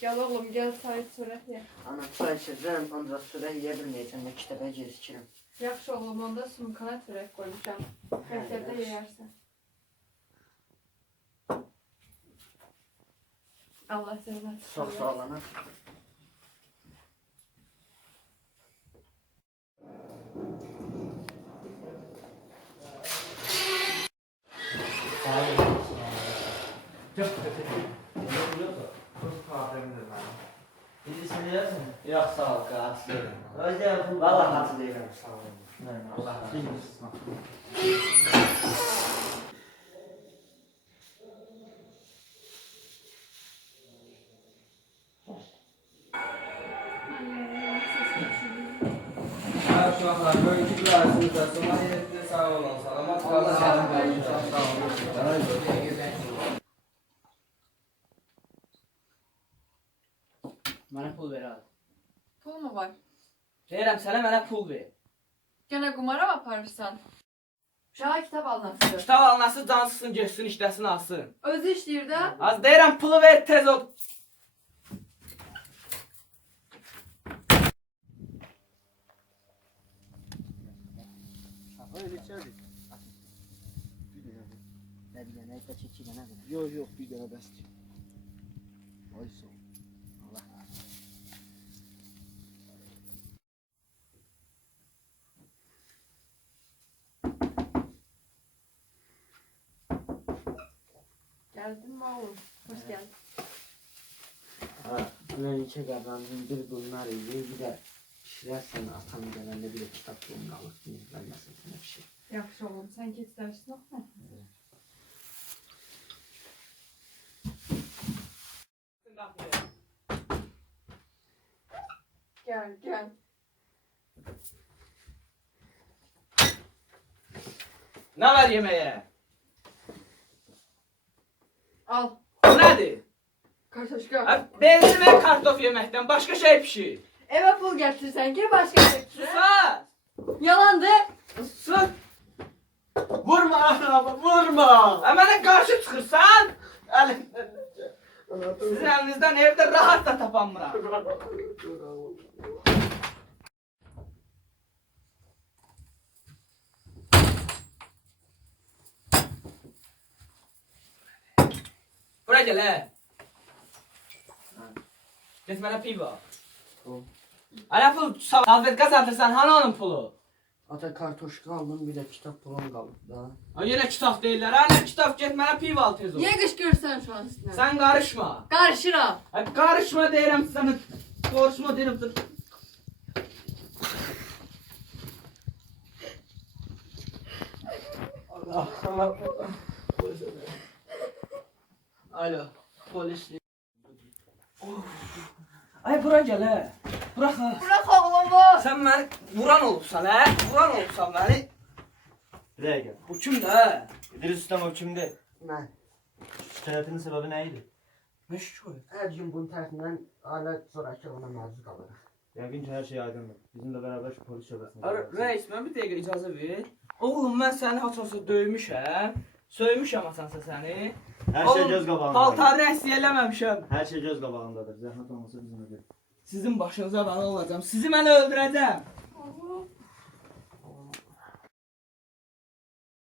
Gel oğlum gel çay çörək ye. Ana ancaq sürə yeyə bilməyəcəm, nə kitaba gecikirəm. Yaxşı oğlum onda sumkana çörək qoymuşam. Məktəbdə yeyərsən. Allah zəhmət. Çox sağ ol ana. Yox, sağ ol, qaçdım. Valla hacı deyirəm, sağ ol. Allah Ha uşaqlar, böyle iki bir arasınızda sonra yerinde sağ olun. Salamat kalın. Allah Sağ razı olun. olsun. Sağ olun. Mənə pul ver abi. Pul mu var? Deyirəm sənə mənə pul ver. Gene kumara mı aparırsan? Uşağa kitap anlatsın. Kitab alınası cansızsın, geçsin, işləsin, alsın. Özü işləyir də. Az deyirəm pulu ver, tez ol. Öyle içerdik. Ne bileyim, neyse çekiyle ne bileyim. Yok yok bir tane best. Ay sağ ol. Geldin mi oğlum? Hoş geldin. Ben iki kazandım, bir bunlar iyi, bir de pişirersen atan gelende bir de kitap yolunu alıp dinlenmesin sana bir şey. Yaxşı oğlum sen geç dersini oku. Gel gel. Nə var yeməyə? Al. Nədir? Benzin və kartof yeməkdən başqa şey pişir. Eve pul getirsen gir başka bir şey. Sus! Yalandı. Sus! Vurma abi, vurma! Ha, Mənə qarşı çıxırsan? Əlimdən. Sizin əlinizdən evdə rahat da tapanmıram. Bura gəl, hə. Get mənə pivo. Pul. Ana pul salfetka satırsan, hanı onun pulu? Ata kartoşka aldım, bir de kitap pulum kaldı da. Ha, yenə kitab deyirlər, ha, nə kitab, get mənə pivo al tez ol. Niye kışkırırsan şu an üstüne? Sən qarışma. Karşıra. Ha, qarışma deyirəm sənə. Qorxma deyirəm sənə. Allah Allah. Alo, polis. Ay bura gəl hə. Burax ha. Bırak oğlumu. Sən məni vuran olubsan hə? Vuran olubsan məni. Bir dakika. Bu kimdir hə? İdris Ustam o kimdi? Ben Şikayetinin sebebi neydi? Şükür. her gün bunun tersinden hala ona maruz kalırım. Yakın ki her şey aydındır. Bizimle beraber şu polis şubesine. Ara reis, mən bir dəqiqə icazə ver. Oğlum mən səni haçansa döymüşəm. Söymüşəm haçansa səni. Her şey göz qabağındadır. Paltarını əskiyə eləməmişəm. Her şey göz qabağındadır. Zəhmət olmasa bizimle gel. Sizin başınıza bana olacağım. Sizi mən öldürəcəm.